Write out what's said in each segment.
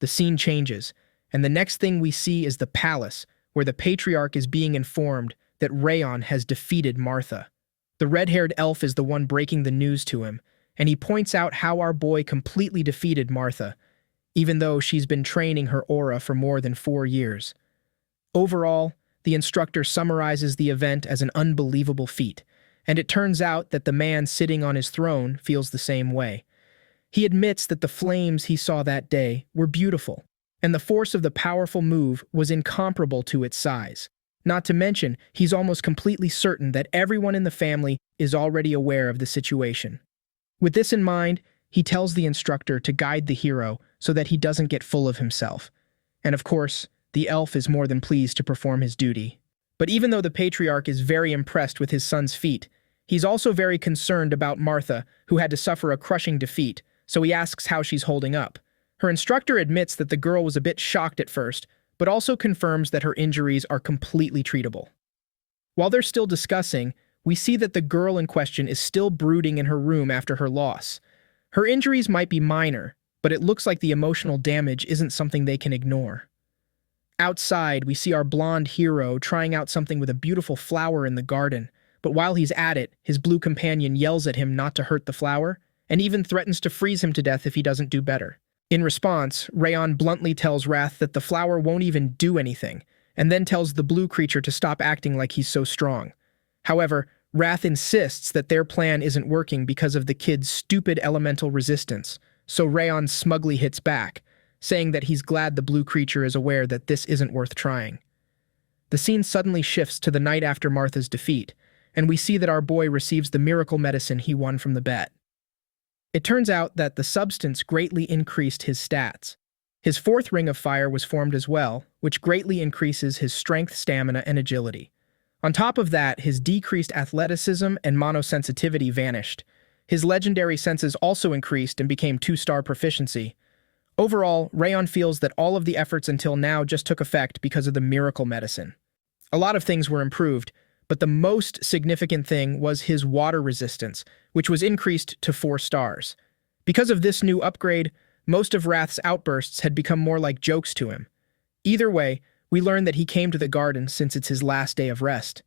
The scene changes, and the next thing we see is the palace, where the patriarch is being informed that Rayon has defeated Martha. The red-haired elf is the one breaking the news to him, and he points out how our boy completely defeated Martha, even though she's been training her aura for more than 4 years. Overall, the instructor summarizes the event as an unbelievable feat, and it turns out that the man sitting on his throne feels the same way. He admits that the flames he saw that day were beautiful, and the force of the powerful move was incomparable to its size. Not to mention, he's almost completely certain that everyone in the family is already aware of the situation. With this in mind, he tells the instructor to guide the hero so that he doesn't get full of himself. And of course, the elf is more than pleased to perform his duty. But even though the patriarch is very impressed with his son's feat, he's also very concerned about Martha, who had to suffer a crushing defeat, so he asks how she's holding up. Her instructor admits that the girl was a bit shocked at first, but also confirms that her injuries are completely treatable. While they're still discussing, we see that the girl in question is still brooding in her room after her loss. Her injuries might be minor, but it looks like the emotional damage isn't something they can ignore. Outside, we see our blonde hero trying out something with a beautiful flower in the garden, but while he's at it, his blue companion yells at him not to hurt the flower, and even threatens to freeze him to death if he doesn't do better. In response, Rayon bluntly tells Wrath that the flower won't even do anything, and then tells the blue creature to stop acting like he's so strong. However, Wrath insists that their plan isn't working because of the kid's stupid elemental resistance, so Rayon smugly hits back, saying that he's glad the blue creature is aware that this isn't worth trying. The scene suddenly shifts to the night after Martha's defeat, and we see that our boy receives the miracle medicine he won from the bet. It turns out that the substance greatly increased his stats. His fourth ring of fire was formed as well, which greatly increases his strength, stamina, and agility. On top of that, his decreased athleticism and monosensitivity vanished. His legendary senses also increased and became 2-star proficiency. Overall, Rayon feels that all of the efforts until now just took effect because of the miracle medicine. A lot of things were improved, but the most significant thing was his water resistance, which was increased to 4 stars. Because of this new upgrade, most of Wrath's outbursts had become more like jokes to him. Either way, we learn that he came to the garden since it's his last day of rest.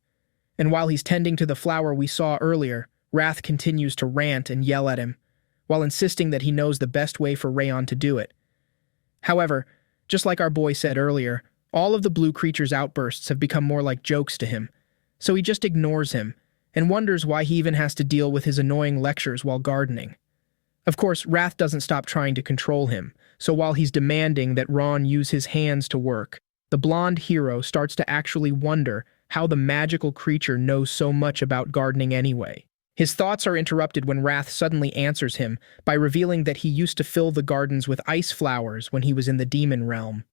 And while he's tending to the flower we saw earlier, Wrath continues to rant and yell at him, while insisting that he knows the best way for Rayon to do it. However, just like our boy said earlier, all of the blue creature's outbursts have become more like jokes to him, so he just ignores him and wonders why he even has to deal with his annoying lectures while gardening. Of course, Wrath doesn't stop trying to control him, so while he's demanding that Ron use his hands to work, the blonde hero starts to actually wonder how the magical creature knows so much about gardening anyway. His thoughts are interrupted when Wrath suddenly answers him by revealing that he used to fill the gardens with ice flowers when he was in the demon realm.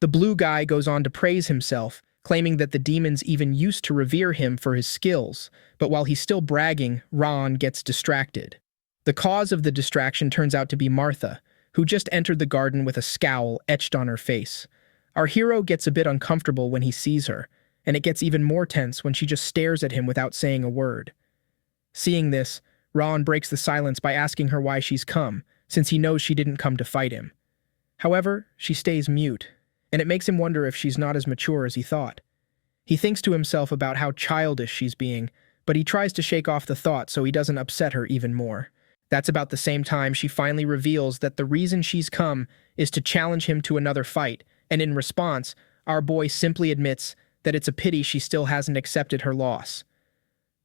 The blue guy goes on to praise himself, claiming that the demons even used to revere him for his skills, but while he's still bragging, Ron gets distracted. The cause of the distraction turns out to be Martha, who just entered the garden with a scowl etched on her face. Our hero gets a bit uncomfortable when he sees her, and it gets even more tense when she just stares at him without saying a word. Seeing this, Ron breaks the silence by asking her why she's come, since he knows she didn't come to fight him. However, she stays mute, and it makes him wonder if she's not as mature as he thought. He thinks to himself about how childish she's being, but he tries to shake off the thought so he doesn't upset her even more. That's about the same time she finally reveals that the reason she's come is to challenge him to another fight, and in response, our boy simply admits that it's a pity she still hasn't accepted her loss.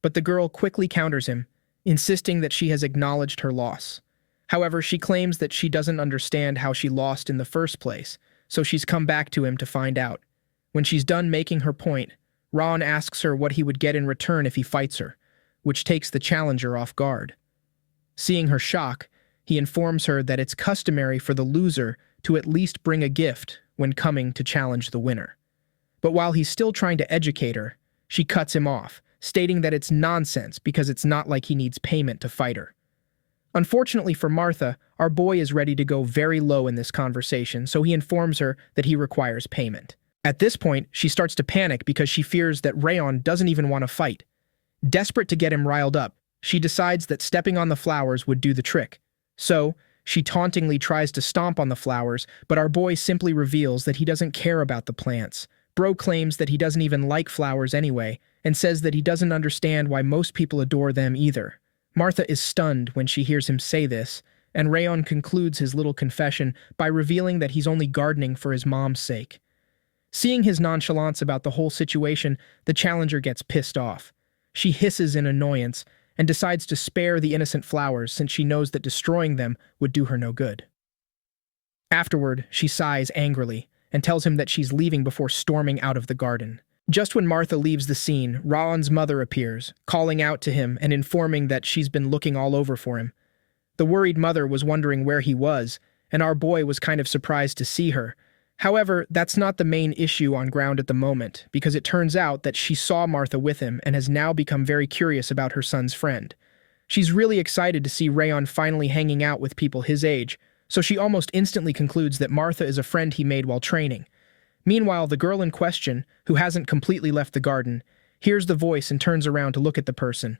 But the girl quickly counters him, insisting that she has acknowledged her loss. However, she claims that she doesn't understand how she lost in the first place, so she's come back to him to find out. When she's done making her point, Ron asks her what he would get in return if he fights her, which takes the challenger off guard. Seeing her shock, he informs her that it's customary for the loser to at least bring a gift when coming to challenge the winner. But while he's still trying to educate her, she cuts him off, stating that it's nonsense because it's not like he needs payment to fight her. Unfortunately for Martha, our boy is ready to go very low in this conversation, so he informs her that he requires payment. At this point, she starts to panic because she fears that Rayon doesn't even want to fight. Desperate to get him riled up, she decides that stepping on the flowers would do the trick. So, She tauntingly tries to stomp on the flowers, but our boy simply reveals that he doesn't care about the plants. Bro claims that he doesn't even like flowers anyway, and says that he doesn't understand why most people adore them either. Martha is stunned when she hears him say this, and Rayon concludes his little confession by revealing that he's only gardening for his mom's sake. Seeing his nonchalance about the whole situation, the challenger gets pissed off. She hisses in annoyance and decides to spare the innocent flowers since she knows that destroying them would do her no good. Afterward, she sighs angrily and tells him that she's leaving before storming out of the garden. Just when Martha leaves the scene, Raon's mother appears, calling out to him and informing that she's been looking all over for him. The worried mother was wondering where he was, and our boy was kind of surprised to see her. However, that's not the main issue on ground at the moment, because it turns out that she saw Martha with him and has now become very curious about her son's friend. She's really excited to see Rayon finally hanging out with people his age, so she almost instantly concludes that Martha is a friend he made while training. Meanwhile, the girl in question, who hasn't completely left the garden, hears the voice and turns around to look at the person.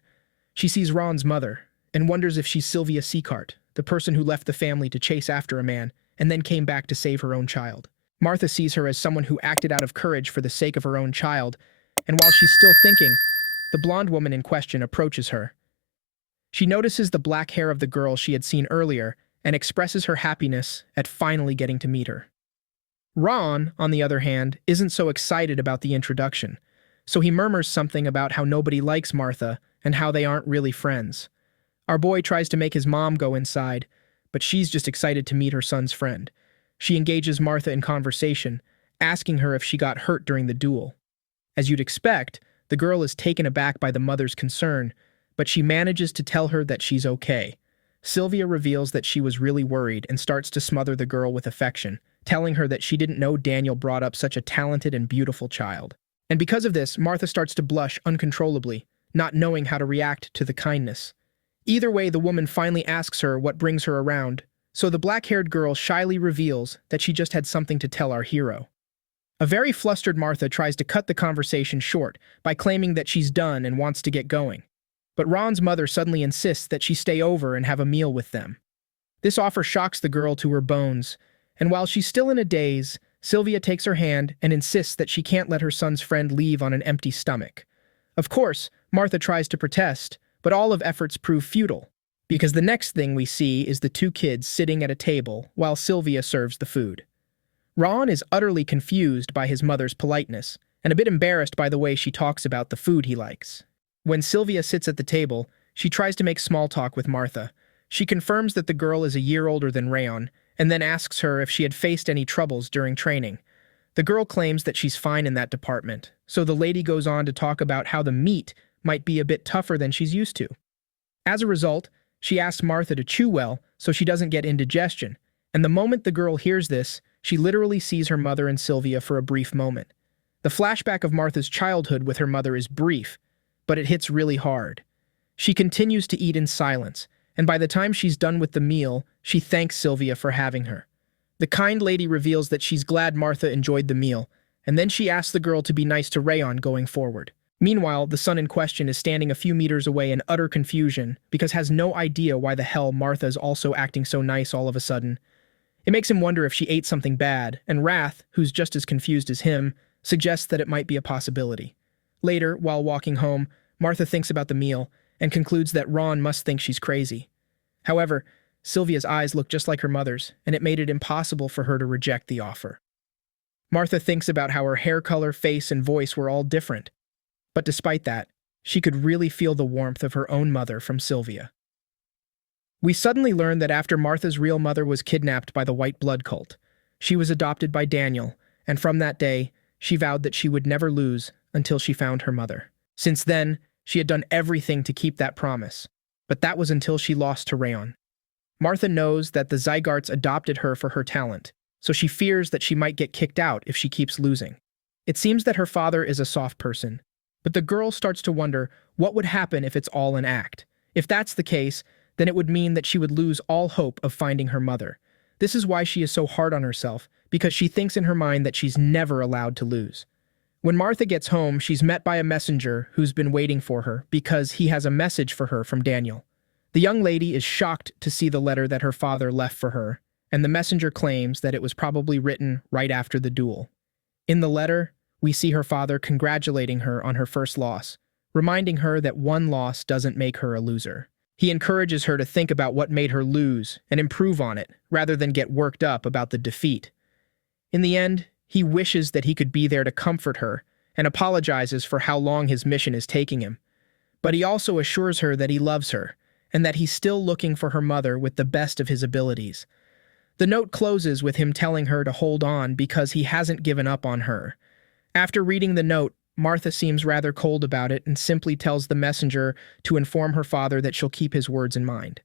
She sees Ron's mother, and wonders if she's Sylvia Seacart, the person who left the family to chase after a man, and then came back to save her own child. Martha sees her as someone who acted out of courage for the sake of her own child, and while she's still thinking, the blonde woman in question approaches her. She notices the black hair of the girl she had seen earlier and expresses her happiness at finally getting to meet her. Ron, on the other hand, isn't so excited about the introduction, so he murmurs something about how nobody likes Martha and how they aren't really friends. Our boy tries to make his mom go inside, but she's just excited to meet her son's friend. She engages Martha in conversation, asking her if she got hurt during the duel. As you'd expect, the girl is taken aback by the mother's concern, but she manages to tell her that she's okay. Sylvia reveals that she was really worried and starts to smother the girl with affection, telling her that she didn't know Daniel brought up such a talented and beautiful child. And because of this, Martha starts to blush uncontrollably, not knowing how to react to the kindness. Either way, the woman finally asks her what brings her around, so the black-haired girl shyly reveals that she just had something to tell our hero. A very flustered Martha tries to cut the conversation short by claiming that she's done and wants to get going. But Ron's mother suddenly insists that she stay over and have a meal with them. This offer shocks the girl to her bones, and while she's still in a daze, Sylvia takes her hand and insists that she can't let her son's friend leave on an empty stomach. Of course, Martha tries to protest, but all of efforts prove futile, because the next thing we see is the two kids sitting at a table while Sylvia serves the food. Ron is utterly confused by his mother's politeness, and a bit embarrassed by the way she talks about the food he likes. When Sylvia sits at the table, she tries to make small talk with Martha. She confirms that the girl is a year older than Rayon, and then asks her if she had faced any troubles during training. The girl claims that she's fine in that department, so the lady goes on to talk about how the meat might be a bit tougher than she's used to. As a result, she asks Martha to chew well so she doesn't get indigestion, and the moment the girl hears this, she literally sees her mother and Sylvia for a brief moment. The flashback of Martha's childhood with her mother is brief, but it hits really hard. She continues to eat in silence, and by the time she's done with the meal, she thanks Sylvia for having her. The kind lady reveals that she's glad Martha enjoyed the meal, and then she asks the girl to be nice to Rayon going forward. Meanwhile, the son in question is standing a few meters away in utter confusion because has no idea why the hell Martha is also acting so nice all of a sudden. It makes him wonder if she ate something bad, and Wrath, who's just as confused as him, suggests that it might be a possibility. Later, while walking home, Martha thinks about the meal and concludes that Ron must think she's crazy. However, Sylvia's eyes look just like her mother's, and it made it impossible for her to reject the offer. Martha thinks about how her hair color, face, and voice were all different. But despite that, she could really feel the warmth of her own mother from Sylvia. We suddenly learn that after Martha's real mother was kidnapped by the White Blood cult, she was adopted by Daniel, and from that day, she vowed that she would never lose until she found her mother. Since then, she had done everything to keep that promise, but that was until she lost to Rayon. Martha knows that the Zygartes adopted her for her talent, so she fears that she might get kicked out if she keeps losing. It seems that her father is a soft person, but the girl starts to wonder what would happen if it's all an act. If that's the case, then it would mean that she would lose all hope of finding her mother. This is why she is so hard on herself, because she thinks in her mind that she's never allowed to lose. When Martha gets home, she's met by a messenger who's been waiting for her because he has a message for her from Daniel. The young lady is shocked to see the letter that her father left for her, and the messenger claims that it was probably written right after the duel. In the letter, we see her father congratulating her on her first loss, reminding her that one loss doesn't make her a loser. He encourages her to think about what made her lose and improve on it, rather than get worked up about the defeat. In the end, he wishes that he could be there to comfort her and apologizes for how long his mission is taking him. But he also assures her that he loves her and that he's still looking for her mother with the best of his abilities. The note closes with him telling her to hold on because he hasn't given up on her. After reading the note, Martha seems rather cold about it and simply tells the messenger to inform her father that she'll keep his words in mind.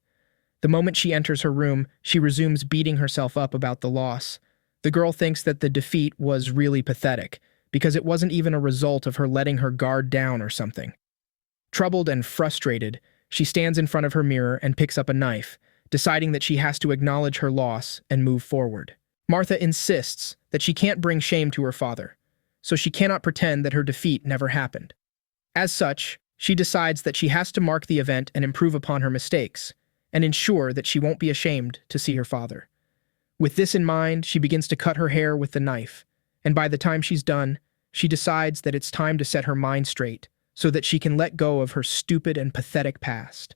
The moment she enters her room, she resumes beating herself up about the loss. The girl thinks that the defeat was really pathetic, because it wasn't even a result of her letting her guard down or something. Troubled and frustrated, she stands in front of her mirror and picks up a knife, deciding that she has to acknowledge her loss and move forward. Martha insists that she can't bring shame to her father, so she cannot pretend that her defeat never happened. As such, she decides that she has to mark the event and improve upon her mistakes, and ensure that she won't be ashamed to see her father. With this in mind, she begins to cut her hair with the knife, and by the time she's done, she decides that it's time to set her mind straight so that she can let go of her stupid and pathetic past.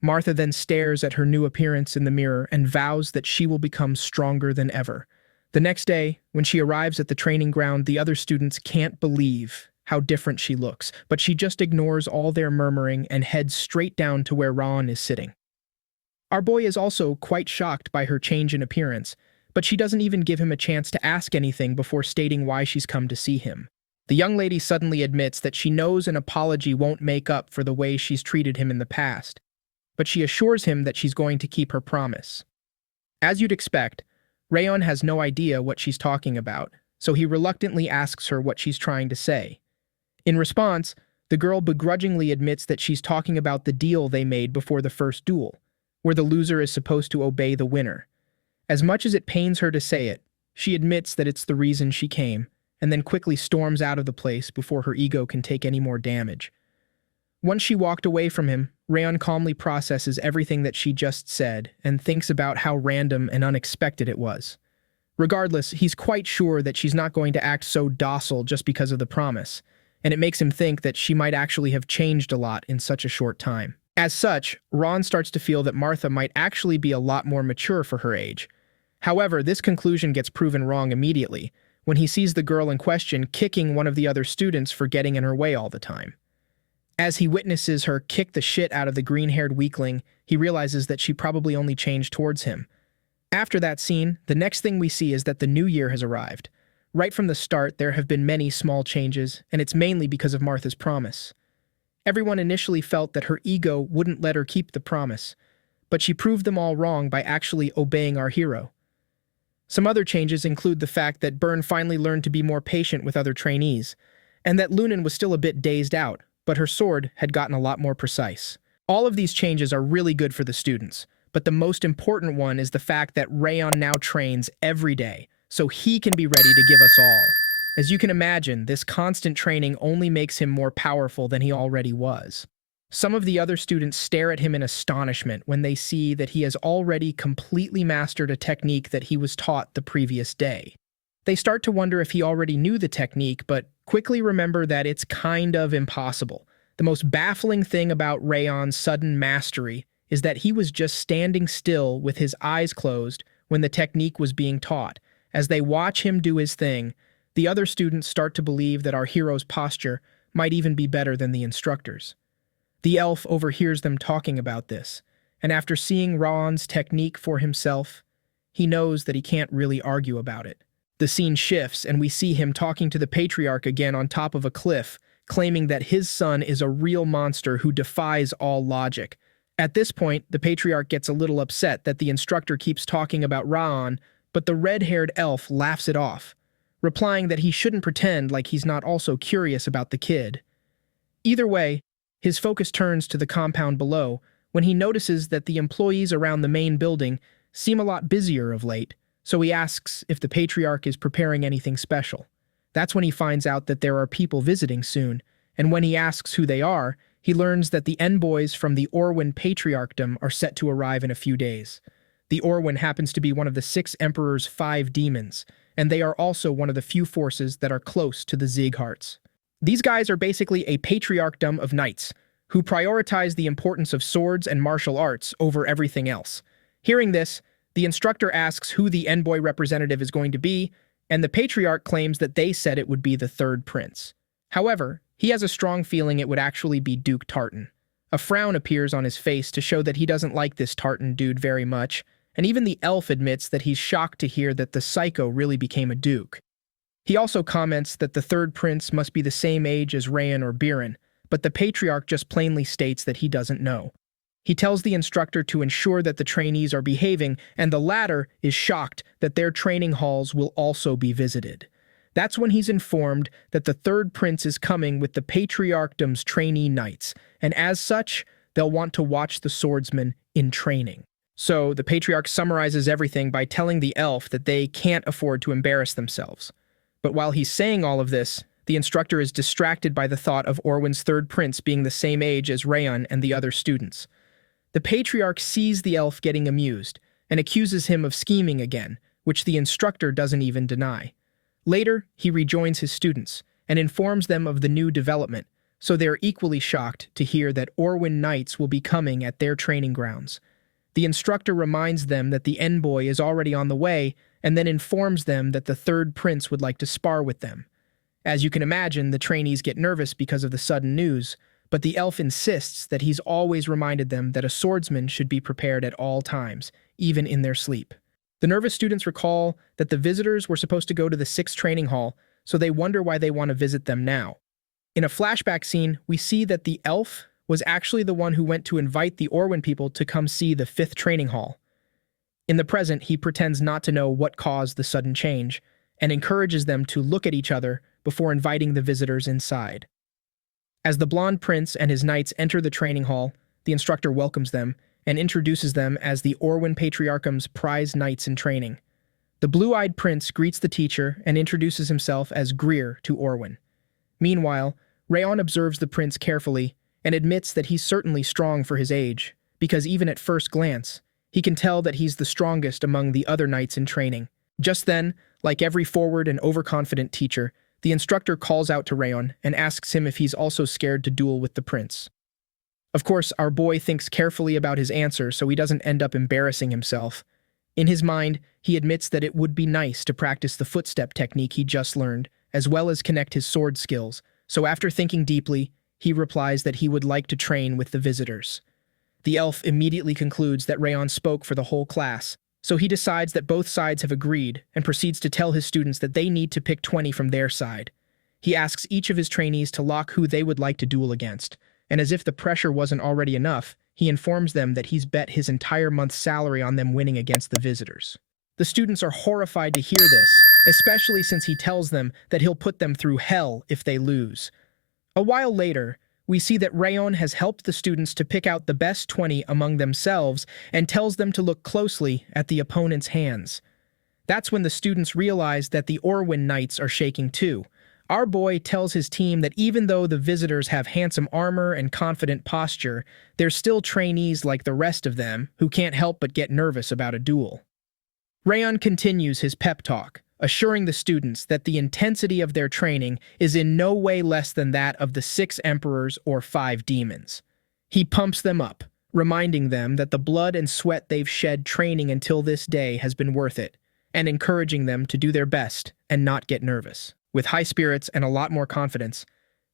Martha then stares at her new appearance in the mirror and vows that she will become stronger than ever. The next day, when she arrives at the training ground, the other students can't believe how different she looks, but she just ignores all their murmuring and heads straight down to where Ron is sitting. Our boy is also quite shocked by her change in appearance, but she doesn't even give him a chance to ask anything before stating why she's come to see him. The young lady suddenly admits that she knows an apology won't make up for the way she's treated him in the past, but she assures him that she's going to keep her promise. As you'd expect, Rayon has no idea what she's talking about, so he reluctantly asks her what she's trying to say. In response, the girl begrudgingly admits that she's talking about the deal they made before the first duel, where the loser is supposed to obey the winner. As much as it pains her to say it, she admits that it's the reason she came, and then quickly storms out of the place before her ego can take any more damage. Once she walked away from him, Rayon calmly processes everything that she just said and thinks about how random and unexpected it was. Regardless, he's quite sure that she's not going to act so docile just because of the promise, and it makes him think that she might actually have changed a lot in such a short time. As such, Ron starts to feel that Martha might actually be a lot more mature for her age. However, this conclusion gets proven wrong immediately, when he sees the girl in question kicking one of the other students for getting in her way all the time. As he witnesses her kick the shit out of the green-haired weakling, he realizes that she probably only changed towards him. After that scene, the next thing we see is that the new year has arrived. Right from the start, there have been many small changes, and it's mainly because of Martha's promise. Everyone initially felt that her ego wouldn't let her keep the promise, but she proved them all wrong by actually obeying our hero. Some other changes include the fact that Byrne finally learned to be more patient with other trainees, and that Lunan was still a bit dazed out, but her sword had gotten a lot more precise. All of these changes are really good for the students, but the most important one is the fact that Rayon now trains every day, so he can be ready to give us all. As you can imagine, this constant training only makes him more powerful than he already was. Some of the other students stare at him in astonishment when they see that he has already completely mastered a technique that he was taught the previous day. They start to wonder if he already knew the technique, but quickly remember that it's kind of impossible. The most baffling thing about Rayon's sudden mastery is that he was just standing still with his eyes closed when the technique was being taught. As they watch him do his thing, the other students start to believe that our hero's posture might even be better than the instructor's. The elf overhears them talking about this, and after seeing Ron's technique for himself, he knows that he can't really argue about it. The scene shifts, and we see him talking to the patriarch again on top of a cliff, claiming that his son is a real monster who defies all logic. At this point, the patriarch gets a little upset that the instructor keeps talking about Ron, but the red-haired elf laughs it off, replying that he shouldn't pretend like he's not also curious about the kid. Either way, his focus turns to the compound below when he notices that the employees around the main building seem a lot busier of late, so he asks if the patriarch is preparing anything special. That's when he finds out that there are people visiting soon, and when he asks who they are, he learns that the envoys from the Orwyn Patriarchdom are set to arrive in a few days. The Orwyn happens to be one of the 6 Emperor's 5 demons, and they are also one of the few forces that are close to the Ziegharts. These guys are basically a patriarchdom of knights, who prioritize the importance of swords and martial arts over everything else. Hearing this, the instructor asks who the envoy representative is going to be, and the patriarch claims that they said it would be the third prince. However, he has a strong feeling it would actually be Duke Tartan. A frown appears on his face to show that he doesn't like this Tartan dude very much, and even the elf admits that he's shocked to hear that the psycho really became a duke. He also comments that the third prince must be the same age as Rayan or Biren, but the patriarch just plainly states that he doesn't know. He tells the instructor to ensure that the trainees are behaving, and the latter is shocked that their training halls will also be visited. That's when he's informed that the third prince is coming with the Patriarchdom's trainee knights, and as such, they'll want to watch the swordsman in training. So, the patriarch summarizes everything by telling the elf that they can't afford to embarrass themselves. But while he's saying all of this, the instructor is distracted by the thought of Orwyn's third prince being the same age as Rayon and the other students. The patriarch sees the elf getting amused and accuses him of scheming again, which the instructor doesn't even deny. Later, he rejoins his students and informs them of the new development, so they're equally shocked to hear that Orwyn Knights will be coming at their training grounds. The instructor reminds them that the envoy is already on the way and then informs them that the third prince would like to spar with them. As you can imagine, the trainees get nervous because of the sudden news, but the elf insists that he's always reminded them that a swordsman should be prepared at all times, even in their sleep. The nervous students recall that the visitors were supposed to go to the 6th training hall, so they wonder why they want to visit them now. In a flashback scene, we see that the elf was actually the one who went to invite the Orwyn people to come see the 5th training hall. In the present, he pretends not to know what caused the sudden change, and encourages them to look at each other before inviting the visitors inside. As the blonde prince and his knights enter the training hall, the instructor welcomes them and introduces them as the Orwyn Patriarchum's prize knights in training. The blue-eyed prince greets the teacher and introduces himself as Greer to Orwyn. Meanwhile, Rayon observes the prince carefully and admits that he's certainly strong for his age, because even at first glance, he can tell that he's the strongest among the other knights in training. Just then, like every forward and overconfident teacher, the instructor calls out to Rayon and asks him if he's also scared to duel with the prince. Of course, our boy thinks carefully about his answer so he doesn't end up embarrassing himself. In his mind, he admits that it would be nice to practice the footstep technique he just learned, as well as connect his sword skills, so after thinking deeply, he replies that he would like to train with the visitors. The elf immediately concludes that Rayon spoke for the whole class, so he decides that both sides have agreed and proceeds to tell his students that they need to pick 20 from their side. He asks each of his trainees to lock who they would like to duel against, and as if the pressure wasn't already enough, he informs them that he's bet his entire month's salary on them winning against the visitors. The students are horrified to hear this, especially since he tells them that he'll put them through hell if they lose. A while later, we see that Rayon has helped the students to pick out the best 20 among themselves and tells them to look closely at the opponent's hands. That's when the students realize that the Orwyn Knights are shaking too. Our boy tells his team that even though the visitors have handsome armor and confident posture, they're still trainees like the rest of them who can't help but get nervous about a duel. Rayon continues his pep talk, assuring the students that the intensity of their training is in no way less than that of the 6 emperors or 5 demons. He pumps them up, reminding them that the blood and sweat they've shed training until this day has been worth it, and encouraging them to do their best and not get nervous. With high spirits and a lot more confidence,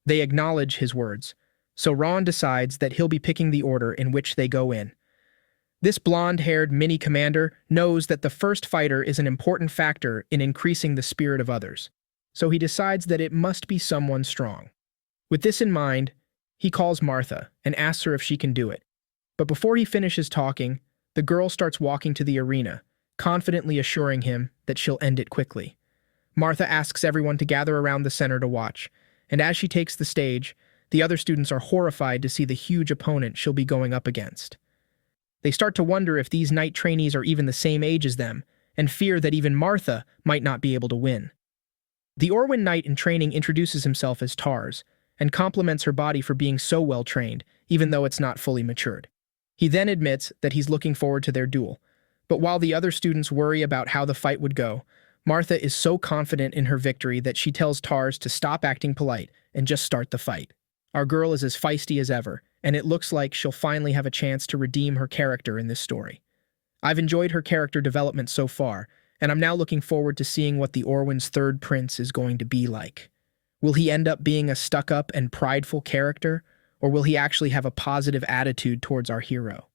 they acknowledge his words, so Ron decides that he'll be picking the order in which they go in. This blonde-haired mini-commander knows that the first fighter is an important factor in increasing the spirit of others, so he decides that it must be someone strong. With this in mind, he calls Martha and asks her if she can do it. But before he finishes talking, the girl starts walking to the arena, confidently assuring him that she'll end it quickly. Martha asks everyone to gather around the center to watch, and as she takes the stage, the other students are horrified to see the huge opponent she'll be going up against. They start to wonder if these knight trainees are even the same age as them, and fear that even Martha might not be able to win. The Orwyn knight in training introduces himself as Tars, and compliments her body for being so well trained, even though it's not fully matured. He then admits that he's looking forward to their duel. But while the other students worry about how the fight would go, Martha is so confident in her victory that she tells Tars to stop acting polite and just start the fight. Our girl is as feisty as ever, and it looks like she'll finally have a chance to redeem her character in this story. I've enjoyed her character development so far, and I'm now looking forward to seeing what the Orwin's third prince is going to be like. Will he end up being a stuck-up and prideful character, or will he actually have a positive attitude towards our hero?